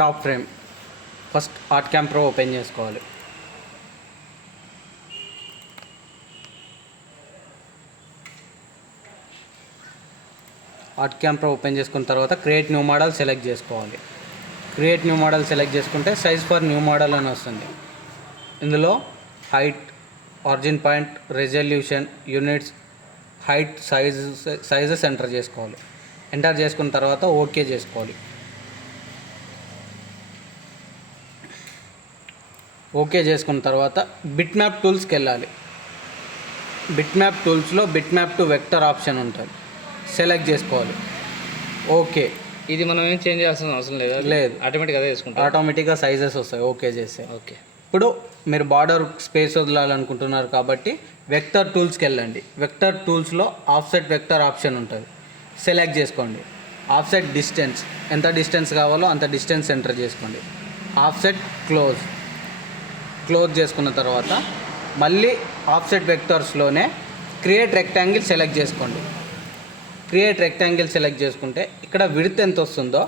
Top frame. First ArtCAM pro open చేసుకోవాలి. ArtCAM pro open చేసుకున్న తర్వాత క్రియేట్ న్యూ మోడల్ సెలెక్ట్ చేసుకోవాలి. Create new model select చేసుకుంటే size for new model అని వస్తుంది. ఇందులో height, origin point, resolution, units, height, sizes enter చేసుకోవాలి. Enter చేసుకున్న తర్వాత ఓకే చేసుకోవాలి. ఓకే చేసుకున్న తర్వాత బిట్ మ్యాప్ టూల్స్కి వెళ్ళాలి. బిట్ మ్యాప్ టూల్స్లో bitmap to vector option ఉంటుంది, సెలెక్ట్ చేసుకోవాలి. ఓకే. ఇది మనం ఏం చేంజ్ చేయాల్సిన అవసరం లేదు. లేదు, ఆటోమేటిక్గా అదే చేసుకుంటాం. ఆటోమేటిక్గా సైజెస్ వస్తాయి ఓకే చేస్తే. ఓకే. ఇప్పుడు మీరు బార్డర్ స్పేస్ వదలాలనుకుంటున్నారు కాబట్టి వెక్టర్ టూల్స్కి వెళ్ళండి. వెక్టర్ టూల్స్లో ఆఫ్సెట్ వెక్టర్ ఆప్షన్ ఉంటుంది, సెలెక్ట్ చేసుకోండి. ఆఫ్సెట్ డిస్టెన్స్, ఎంత డిస్టెన్స్ కావాలో అంత డిస్టెన్స్ ఎంటర్ చేసుకోండి. ఆఫ్సెట్ క్లోజ్ చేసుకున్న తర్వాత మళ్ళీ ఆఫ్సెట్ వెక్టర్స్లోనే క్రియేట్ రెక్టాంగిల్ సెలెక్ట్ చేసుకోండి. క్రియేట్ రెక్టాంగిల్ సెలెక్ట్ చేసుకుంటే ఇక్కడ విడ్త్ ఎంత వస్తుందో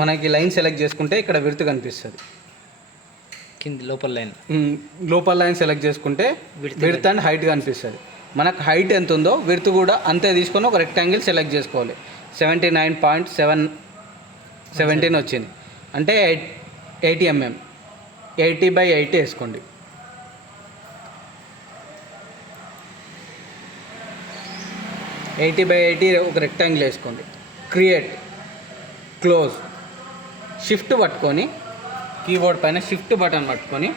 మనకి లైన్ సెలెక్ట్ చేసుకుంటే ఇక్కడ విడ్త్ కనిపిస్తుంది. కింది లోపల లైన్ సెలెక్ట్ చేసుకుంటే విడ్త్ అండ్ హైట్ కనిపిస్తుంది. మనకు హైట్ ఎంత ఉందో విడ్త్ కూడా అంతే తీసుకొని ఒక రెక్టాంగిల్ సెలెక్ట్ చేసుకోవాలి. 79.17 వచ్చింది అంటే 80 mm. 80/80 వేసుకోండి. ఒక రెక్టాంగిల్ వేసుకోండి. క్లోజ్, షిఫ్ట్ పట్టుకొని కీబోర్డ్ పైన షిఫ్ట్ బటన్ పట్టుకొని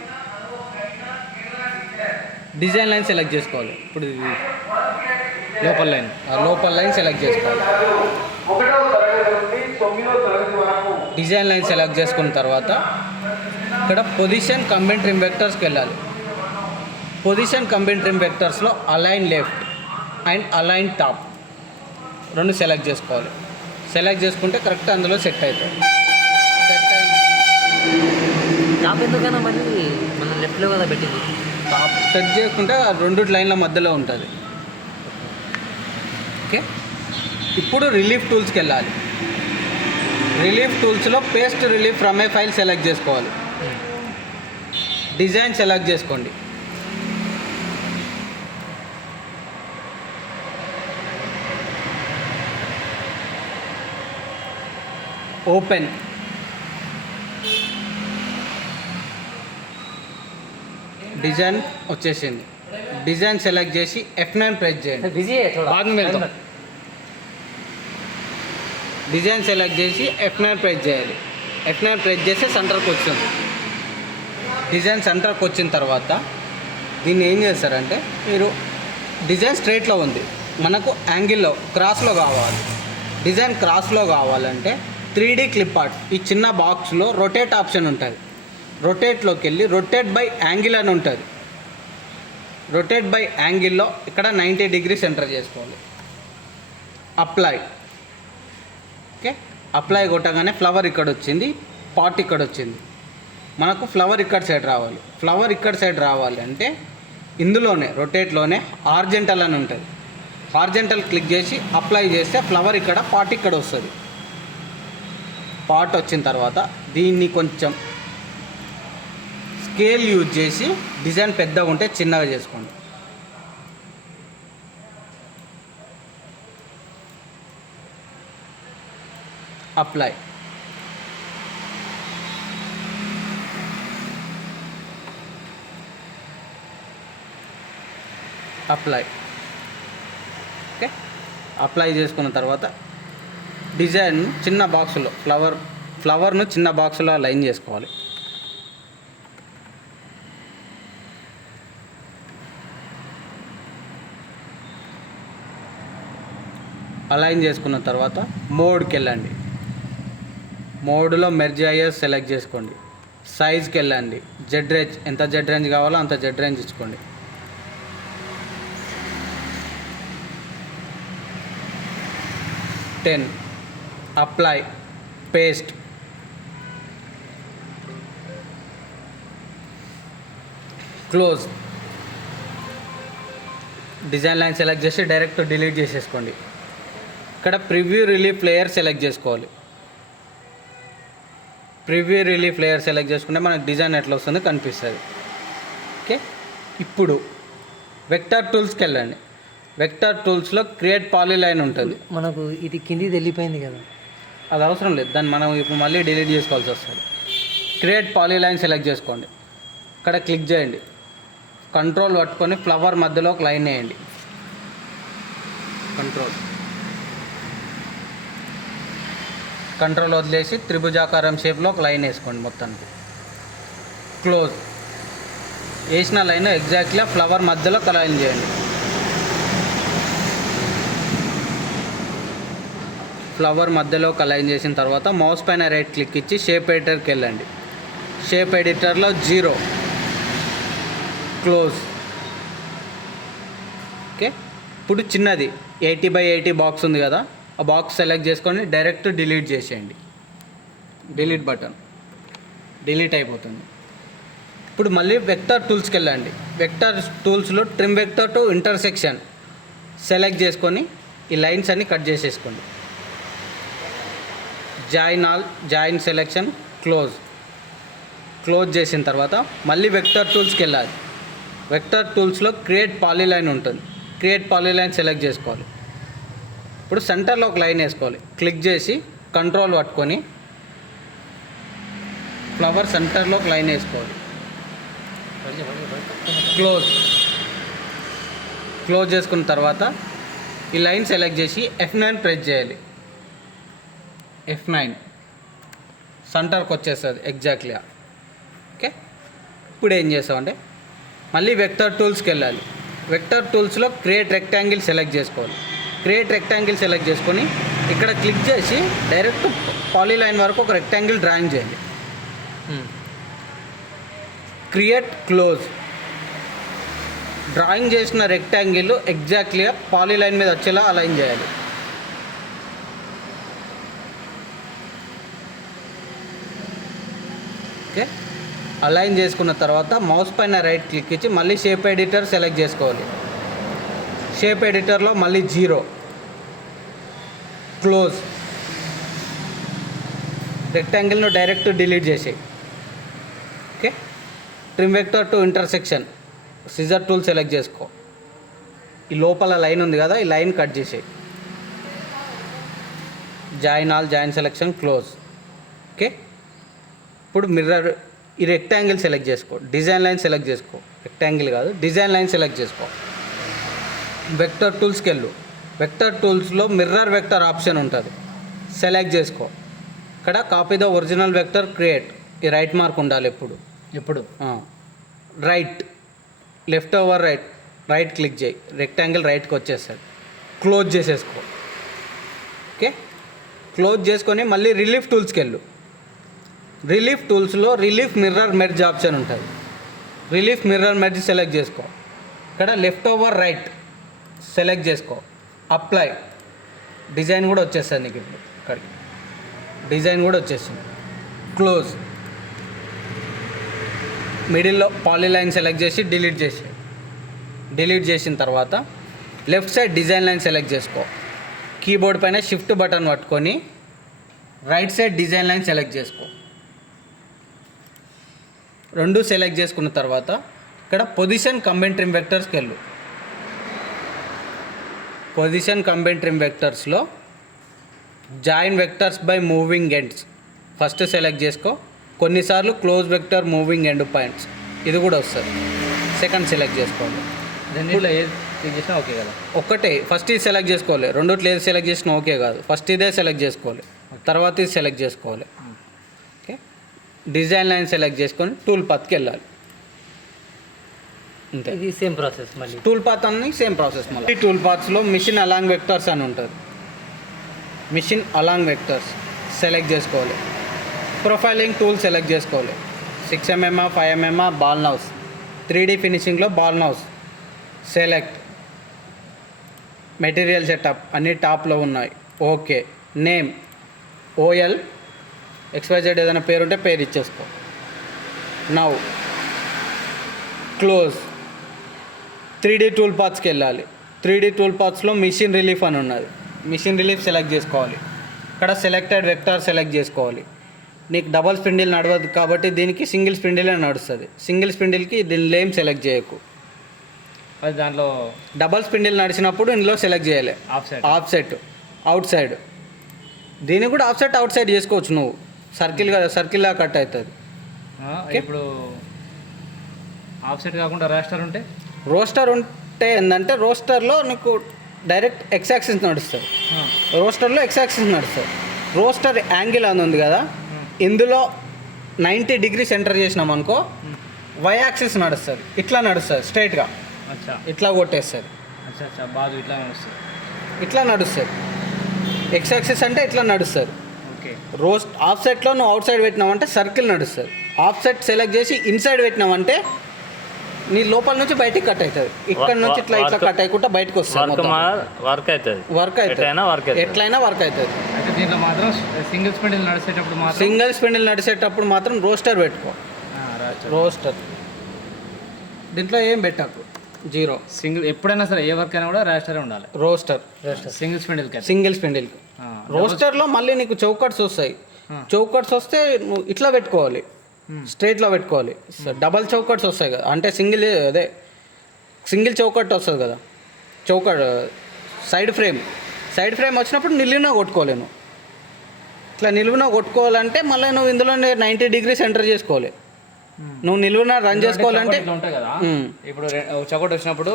డిజైన్ లైన్ సెలెక్ట్ చేసుకోవాలి. ఇప్పుడు ఇది లోపల లైన్ సెలెక్ట్ చేసుకోవాలి. డిజైన్ లైన్ సెలెక్ట్ చేసుకున్న తర్వాత ఇక్కడ పొజిషన్ కంబైన్ ట్రిమ్ వెక్టర్స్కి వెళ్ళాలి. పొజిషన్ కంబైన్ ట్రిమ్ వెక్టర్స్లో align left and align top రెండు సెలెక్ట్ చేసుకోవాలి. సెలెక్ట్ చేసుకుంటే కరెక్ట్ అందులో సెట్ అవుతుంది. టాప్ ఎందుకైనా మళ్ళీ మన లెఫ్ట్లో కదా పెట్టింది. టాప్ సెట్ చేసుకుంటే రెండు లైన్ల మధ్యలో ఉంటుంది. ఓకే. ఇప్పుడు రిలీఫ్ టూల్స్కి వెళ్ళాలి. రిలీఫ్ టూల్స్లో paste relief from a file select చేసుకోవాలి. డిజైన్ సెలెక్ట్ చేసుకోండి. ఓపెన్. డిజైన్ వచ్చేసింది. డిజైన్ సెలెక్ట్ చేసి F9 ప్రెస్ చేయండి. డిజైన్ సెలెక్ట్ చేసి F9 ప్రెస్ చేయాలి. F9 ప్రెస్ చేస్తే సెంటర్కి వచ్చింది. డిజైన్ సెంటర్కి వచ్చిన తర్వాత దీన్ని ఏం చేస్తారంటే మీరు డిజైన్ స్ట్రైట్లో ఉంది, మనకు యాంగిల్లో క్రాస్లో కావాలి. డిజైన్ క్రాస్లో కావాలంటే 3D క్లిప్ ఆర్ట్ ఈ చిన్న బాక్స్లో రొటేట్ ఆప్షన్ ఉంటుంది. రొటేట్లోకి వెళ్ళి రొటేట్ బై యాంగిల్ అని ఉంటుంది. రొటేట్ బై యాంగిల్లో ఇక్కడ 90 degrees ఎంటర్ చేసుకోవాలి. అప్లై. ఓకే. అప్లై కొట్టగానే ఫ్లవర్ ఇక్కడ వచ్చింది, పాట్ ఇక్కడ వచ్చింది. మనకు ఫ్లవర్ ఇక్కడ సైడ్ రావాలి. ఫ్లవర్ ఇక్కడ సైడ్ రావాలి అంటే ఇందులోనే రొటేట్లోనే హార్జెంటల్ అని ఉంటుంది. హార్జెంటల్ క్లిక్ చేసి అప్లై చేస్తే ఫ్లవర్ ఇక్కడ, పాట్ ఇక్కడ వస్తుంది. పాట్ వచ్చిన తర్వాత దీన్ని కొంచెం స్కేల్ యూజ్ చేసి డిజైన్ పెద్దగా ఉంటే చిన్నగా చేసుకోండి. అప్లై. ఓకే. అప్లై చేసుకున్న తర్వాత డిజైన్ చిన్న బాక్సులో ఫ్లవర్ను చిన్న బాక్సులో లైన్ చేసుకోవాలి. అలైన్ చేసుకున్న తర్వాత మోడ్కి వెళ్ళండి. మోడ్లో మెర్జ్ అయ్యేసి సెలెక్ట్ చేసుకోండి. సైజ్కి వెళ్ళండి. జెడ్ రేంజ్ ఎంత జెడ్ రేంజ్ కావాలో అంత జెడ్ రేంజ్ ఇచ్చుకోండి. Apply, paste. Close. Design line select చేసి డైరెక్ట్ డిలీట్ చేసేసుకోండి. ఇక్కడ ప్రివ్యూ రిలీఫ్ లేయర్ సెలెక్ట్ చేసుకోవాలి. ప్రివ్యూ రిలీఫ్ లేయర్ సెలెక్ట్ చేసుకుంటే మనకు డిజైన్ ఎట్లా వస్తుందో కనిపిస్తుంది. ఓకే, ఇప్పుడు వెక్టర్ టూల్స్కి వెళ్ళండి. వెక్టర్ టూల్స్లో క్రియేట్ పాలీలైన్ ఉంటుంది. మనకు ఇది కింది వెళ్ళిపోయింది కదా, అది అవసరం లేదు, దాన్ని మనం ఇప్పుడు మళ్ళీ డిలీట్ చేసుకోవాల్సి వస్తుంది. క్రియేట్ పాలీలైన్ సెలెక్ట్ చేసుకోండి. ఇక్కడ క్లిక్ చేయండి. కంట్రోల్ పట్టుకొని ఫ్లవర్ మధ్యలో ఒక లైన్ వేయండి. కంట్రోల్ వదిలేసి త్రిభుజాకారం షేప్లో ఒక లైన్ వేసుకోండి. మొత్తానికి క్లోజ్. వేసిన లైన్ ఎగ్జాక్ట్గా ఫ్లవర్ మధ్యలో ఒక లైన్ చేయండి. ఫ్లవర్ మధ్యలో ఒక లైన్ చేసిన తర్వాత మౌస్ పైన రైట్ క్లిక్ ఇచ్చి షేప్ ఎడిటర్కి వెళ్ళండి. Shape ఎడిటర్లో 0 close. ఓకే, ఇప్పుడు చిన్నది 80x80 బాక్స్ ఉంది కదా, ఆ బాక్స్ సెలెక్ట్ చేసుకొని డైరెక్ట్ డిలీట్ చేసేయండి. డిలీట్ బటన్, డిలీట్ అయిపోతుంది. ఇప్పుడు మళ్ళీ వెక్టర్ టూల్స్కి వెళ్ళండి. వెక్టర్ టూల్స్లో trim vector to intersection select చేసుకొని ఈ లైన్స్ అన్ని కట్ చేసేసుకోండి. జాయిన్ సెలెక్షన్ క్లోజ్ చేసిన తర్వాత మళ్ళీ వెక్టర్ టూల్స్కి వెళ్ళాలి. వెక్టర్ టూల్స్లో క్రియేట్ పాలీలైన్ ఉంటుంది. క్రియేట్ పాలీలైన్ సెలెక్ట్ చేసుకోవాలి. ఇప్పుడు సెంటర్లో ఒక లైన్ వేసుకోవాలి. క్లిక్ చేసి కంట్రోల్ పట్టుకొని ఫ్లవర్ సెంటర్లో ఒక లైన్ వేసుకోవాలి. క్లోజ్ చేసుకున్న తర్వాత ఈ లైన్ సెలెక్ట్ చేసి F9 ప్రెస్ చేయాలి. F9 సెంటర్కి వచ్చేస్తుంది ఎగ్జాక్ట్లీగా. ఓకే, ఇప్పుడు ఏం చేస్తామంటే మళ్ళీ వెక్టర్ టూల్స్కి వెళ్ళాలి. వెక్టర్ టూల్స్లో క్రియేట్ రెక్టాంగిల్ సెలెక్ట్ చేసుకోవాలి. క్రియేట్ రెక్టాంగిల్ సెలెక్ట్ చేసుకొని ఇక్కడ క్లిక్ చేసి డైరెక్ట్ పాలీలైన్ వరకు ఒక రెక్టాంగిల్ డ్రాయింగ్ చేయండి. Create close. డ్రాయింగ్ చేసిన రెక్టాంగిల్ ఎగ్జాక్ట్లీగా పాలీలైన్ మీద వచ్చేలా అలైన్ చేయాలి. ఓకే, అలైన్ చేసుకున్న తర్వాత మౌస్ పైన రైట్ క్లిక్ ఇచ్చి మళ్ళీ షేప్ ఎడిటర్ సెలెక్ట్ చేసుకోవాలి. షేప్ ఎడిటర్లో మళ్ళీ 0 క్లోజ్. రెక్టాంగిల్ను డైరెక్ట్ డిలీట్ చేసేయి. Okay, trim vector to intersection scissor tool select చేసుకో. ఈ లోపల లైన్ ఉంది కదా, ఈ లైన్ కట్ చేసేయి. Join selection close. ఓకే, ఇప్పుడు మిర్రర్ ఈ రెక్టాంగిల్ సెలెక్ట్ చేసుకో. డిజైన్ లైన్ సెలెక్ట్ చేసుకో. రెక్టాంగిల్ కాదు, డిజైన్ లైన్ సెలెక్ట్ చేసుకో. వెక్టర్ టూల్స్కి వెళ్ళు. వెక్టర్ టూల్స్లో మిర్రర్ వెక్టర్ ఆప్షన్ ఉంటుంది, సెలెక్ట్ చేసుకో. ఇక్కడ copy the original vector create. ఈ రైట్ మార్క్ ఉండాలి ఎప్పుడు right, left over right click చేయి. రెక్టాంగిల్ రైట్కి వచ్చేస్తుంది. క్లోజ్ చేసేసుకో. ఓకే, క్లోజ్ చేసుకొని మళ్ళీ రిలీఫ్ టూల్స్కి వెళ్ళు. రిలీఫ్ టూల్స్లో రిలీఫ్ మిర్రర్ మెర్జ్ ఆప్షన్ ఉంటుంది. రిలీఫ్ మిర్రర్ మెర్జ్ సెలెక్ట్ చేసుకో. ఇక్కడ లెఫ్ట్ ఓవర్ రైట్ సెలెక్ట్ చేసుకో. అప్లై. డిజైన్ కూడా వచ్చేస్తుంది నీకు. ఇప్పుడు ఇక్కడికి డిజైన్ కూడా వచ్చేస్తుంది. క్లోజ్. మిడిల్లో పాలీలైన్ సెలెక్ట్ చేసి డిలీట్ చేసిన తర్వాత left side design line select చేసుకో. కీబోర్డ్ పైన షిఫ్ట్ బటన్ పట్టుకొని right side design line select చేసుకో. రెండు సెలెక్ట్ చేసుకున్న తర్వాత ఇక్కడ పొజిషన్ కంబైన్ ట్రిమ్ వెక్టర్స్కి వెళ్ళు. పొజిషన్ కంబైన్ ట్రిమ్ వెక్టర్స్లో join vectors by moving ends first select చేసుకో. కొన్నిసార్లు close vector moving end points ఇది కూడా వస్తుంది. సెకండ్ సెలెక్ట్ చేసుకోవాలి. రెండిట్లో ఏది చేసినా ఓకే కదా. ఒక్కటే ఫస్ట్ ఇది సెలెక్ట్ చేసుకోవాలి. రెండిట్లో ఏది సెలెక్ట్ చేసినా ఓకే కాదు. ఫస్ట్ ఇదే సెలెక్ట్ చేసుకోవాలి, తర్వాత ఇది సెలెక్ట్ చేసుకోవాలి. ఓకే, డిజైన్ లైన్ సెలెక్ట్ చేసుకొని టూల్ పాత్కి వెళ్ళాలి. అంతే, ఇది సేమ్ ప్రాసెస్. మళ్ళీ టూల్ పాత్ అన్ని సేమ్ ప్రాసెస్. మళ్ళీ ఈ టూల్ పాత్స్లో మిషన్ అలాంగ్ వెక్టర్స్ అని ఉంటుంది. మిషన్ అలాంగ్ వెక్టర్స్ సెలెక్ట్ చేసుకోవాలి. ప్రొఫైలింగ్ టూల్ సెలెక్ట్ చేసుకోవాలి. 6mm 5mm ball nose. 3D ఫినిషింగ్లో ball nose select. Material setup అన్ని టాప్లో ఉన్నాయి. ఓకే, నేమ్ OL XYZ ఏదైనా పేరు ఉంటే పేరు ఇచ్చేసుకో. Now close. 3D టూల్ పాత్స్కి వెళ్ళాలి. 3D టూల్ పాత్స్లో మిషన్ రిలీఫ్ అని ఉన్నది. మిషన్ రిలీఫ్ సెలెక్ట్ చేసుకోవాలి. ఇక్కడ సెలెక్టెడ్ వెక్టార్ సెలెక్ట్ చేసుకోవాలి. నీకు డబల్ స్పిండిల్ నడవదు కాబట్టి దీనికి సింగిల్ స్పిండిలే నడుస్తుంది. సింగిల్ స్పిండిల్కి దీనిలో ఏం సెలెక్ట్ చేయకు. అది దాంట్లో డబల్ స్పిండిల్ నడిచినప్పుడు ఇందులో సెలెక్ట్ చేయాలి. Of set out side. దీన్ని కూడా ఆఫ్ సెట్ అవుట్ సైడ్ చేసుకోవచ్చు నువ్వు. సర్కిల్లా కట్ అవుతుంది. ఇప్పుడు ఆఫ్ సెట్ కాకుండా రోస్టర్ ఉంటే ఏంటంటే రోస్టర్లో నీకు డైరెక్ట్ ఎక్స్ యాక్సిస్ నడుస్తుంది. రోస్టర్లో ఎక్స్ యాక్సిస్ నడుస్తుంది. రోస్టర్ యాంగిల్ అని ఉంది కదా, ఇందులో 90 డిగ్రీ సెంటర్ చేసినాం అనుకో, వై యాక్సిస్ నడుస్తుంది. ఇట్లా నడుస్తుంది స్ట్రైట్గా, ఇట్లా కొట్టేస్తుంది. బాజు ఇట్లా నడుస్తుంది. ఇట్లా నడుస్తుంది. ఎక్స్ యాక్సిస్ అంటే ఇట్లా నడుస్తుంది. ఓకే. ఆఫ్ సెట్లో నువ్వు అవుట్ సైడ్ పెట్టినావంటే సర్కిల్ నడుస్తుంది. ఆఫ్ సెట్ సెలెక్ట్ చేసి ఇన్సైడ్ పెట్టినావంటే నీ లోపల నుంచి బయటికి కట్ అవుతుంది. ఇక్కడ నుంచి ఇట్లా కట్ అయ్యకుండా బయటకు వస్తుంది. వర్క్ అవుతుంది. ఎట్లయినా వర్క్ అవుతుంది. అయితే దీంట్లో మాత్రం సింగిల్ స్పెండిల్ నడిచేటప్పుడు మాత్రం రోస్టర్ పెట్టుకో. రోస్టర్ దీంట్లో ఏం పెట్టకు, జీరో. సింగిల్ ఎప్పుడైనా సరే ఏ వర్క్ అయినా కూడా రాస్టరే ఉండాలి. Roster single స్పెండిల్. రోస్టర్లో మళ్ళీ నీకు చౌకట్స్ వస్తాయి. చౌకట్స్ వస్తే నువ్వు ఇట్లా పెట్టుకోవాలి, స్ట్రైట్లో పెట్టుకోవాలి. డబల్ చౌకట్స్ వస్తాయి కదా, అంటే సింగిల్ చౌకట్ వస్తుంది కదా. చౌకట్ సైడ్ ఫ్రేమ్ వచ్చినప్పుడు నిలువునా కొట్టుకోలేను. ఇట్లా నిలువునా కొట్టుకోవాలంటే మళ్ళీ నువ్వు ఇందులో 90 డిగ్రీ సెంటర్ చేసుకోవాలి. నువ్వు నిలువునా రన్ చేసుకోవాలంటే ఉంటాయి కదా. ఇప్పుడు చౌకట్ వచ్చినప్పుడు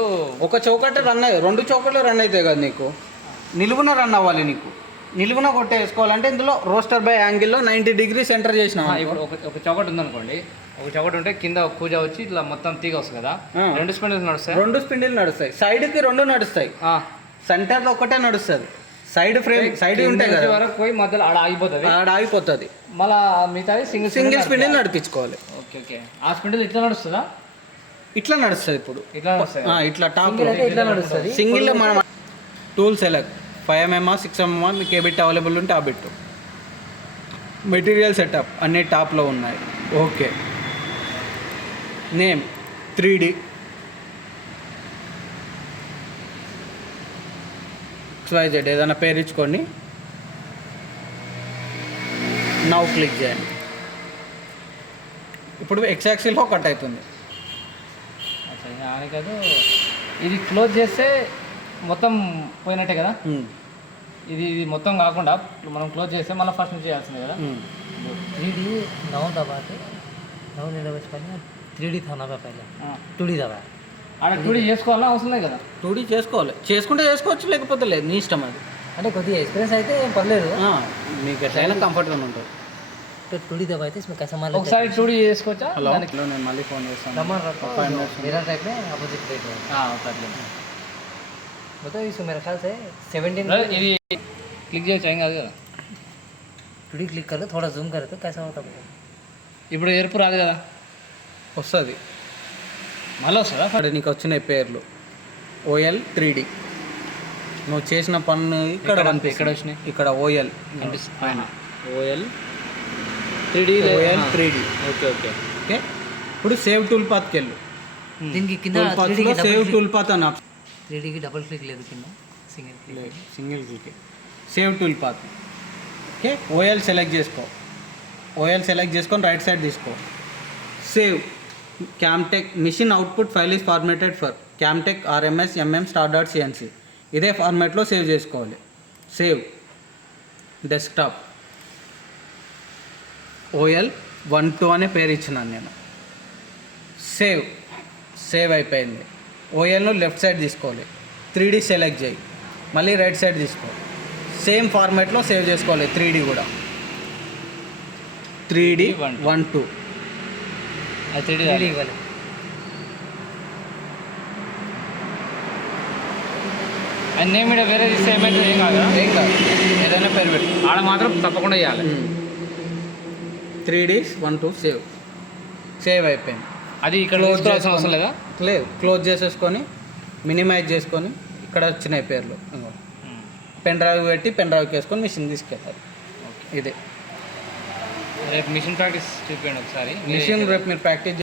ఒక చౌకట్ రన్ అయ్యి 2 చౌకట్లు రన్ అవుతాయి కదా. నీకు నిలువున రన్ అవ్వాలి. నీకు నిలువున కొట్టేసుకోవాలంటే ఇందులో రోస్టర్ బై యాంగిల్లో 90 డిగ్రీ సెంటర్ చేసిన. ఇప్పుడు ఒక చౌకట్ ఉందనుకోండి, ఒక చౌకట్ ఉంటే కింద పూజ వచ్చి ఇట్లా మొత్తం తీగ వస్తుంది కదా. 2 స్పెండిల్ నడుస్తాయి. 2 స్పెండిల్ నడుస్తాయి. సైడ్కి 2 నడుస్తాయి. సెంటర్లో ఒకటే నడుస్తుంది. సైడ్ ఉంటాయి కదా, వరకు పోయి మధ్యలో ఆడ ఆగిపోతుంది. మళ్ళీ మిగతా సింగిల్ స్పెండిల్ నడిపించుకోవాలి. ఓకే. ఆ స్పెండిల్ ఇట్లా నడుస్తుందా? ఇట్లా నడుస్తుంది. ఇప్పుడు ఇట్లా టాప్ ఇట్లా నడుస్తుంది. సింగిల్ మనం టూల్ సెలెక్ట్ 5mm 6mm మీకు ఏ బిట్ అవైలబుల్ ఉంటే ఆ బిట్టు. మెటీరియల్ సెటప్ అన్ని టాప్లో ఉన్నాయి. ఓకే. Name 3D. XYZ ఏదైనా పేరు ఇచ్చుకోండి. నౌ క్లిక్ చేయండి. ఇప్పుడు ఎక్స్ యాక్సిస్లో కట్ అవుతుంది. కాదు, ఇది క్లోజ్ చేస్తే మొత్తం పోయినట్టే కదా. ఇది మొత్తం కాకుండా మనం క్లోజ్ చేస్తే మళ్ళీ ఫస్ట్ నుంచి చేయాల్సిందే కదా. 3D नौ दबा के 9 नहीं बच पाएगा. 3D था ना पहले 2D दबा. అక్కడ 2D చేసుకోవాలా అవసరం లేదు కదా. 2D చేసుకుంటే చేసుకోవచ్చు, లేకపోతే లేదు, నీ ఇష్టం అది. అంటే కొద్దిగా ఎక్స్పీరియన్స్ అయితే ఏం పర్లేదు, మీకు ఎట్లయినా కంఫర్ట్గా ఉంటుంది. 2D दबा అయితే इसमें कैसा माल ఒకసారి 2D చేసుకోవచ్చా? హలో, నేను మళ్ళీ ఫోన్ చేస్తాను. नंबर रखो मेरा टाइप में अपोजिट रेट है. बताओ इसमें मेरे ख्याल से 17 ఇది క్లిక్ చేయొచ్చు, ఏం కాదు కదా. 2D क्लिक कर लो, थोड़ा जूम करे तो कैसा होता है. ఇప్పుడు ఎరుపు రాదు కదా. వస్తుంది. మళ్ళీ వస్తుందా? అక్కడ నీకు వచ్చినాయి పేర్లు. OL 3D. నువ్వు చేసిన పన్ను ఇక్కడ వచ్చినాయి. ఇక్కడ OL OL 3D. ఓకే. ఇప్పుడు సేవ్ టూల్ పాత్కి వెళ్ళు. దీనికి కింద సేవ్ టూల్ పాత్ అని 3D కి డబుల్ క్లిక్ లేదు, కింద single click. Save tool path. Okay. OL select చేసుకొని రైట్ సైడ్ తీసుకో. Save Camtek machine output file is formatted for Camtek RMS MM star.cnc. ఇదే ఫార్మాట్లో సేవ్ చేసుకోవాలి. Save desktop. OL 12 అనే పేరు ఇచ్చినాను నేను. సేవ్ అయిపోయింది. OLను లెఫ్ట్ సైడ్ తీసుకోవాలి. 3D సెలెక్ట్ చేయి, మళ్ళీ రైట్ సైడ్ తీసుకో. సేమ్ ఫార్మాట్లో సేవ్ చేసుకోవాలి. 3D కూడా 3D 12. అది 3D ఇవ్వాలి. అది నేమ్ మీద వేరే ఇస్తే ఏమైతే ఏం కాదు, ఏదైనా పేరు పెట్టి ఆడ మాత్రం తప్పకుండా చేయాలి. 3D 12 సేవ్ అయిపోయింది. అది ఇక్కడ క్లోజ్ చేయాల్సిన అవసరం లేదా? లేదు, క్లోజ్ చేసేసుకొని మినిమైజ్ చేసుకొని ఇక్కడ వచ్చినాయి పేర్లు. పెన్ డ్రైవ్ పెట్టి పెన్ డ్రైవ్కి వేసుకొని మిషన్ తీసుకెళ్తారు. ఇదే రేపు మిషన్ ప్రాక్టీస్ చూపించండి ఒకసారి. మిషన్ రేపు మీరు ప్రాక్టీస్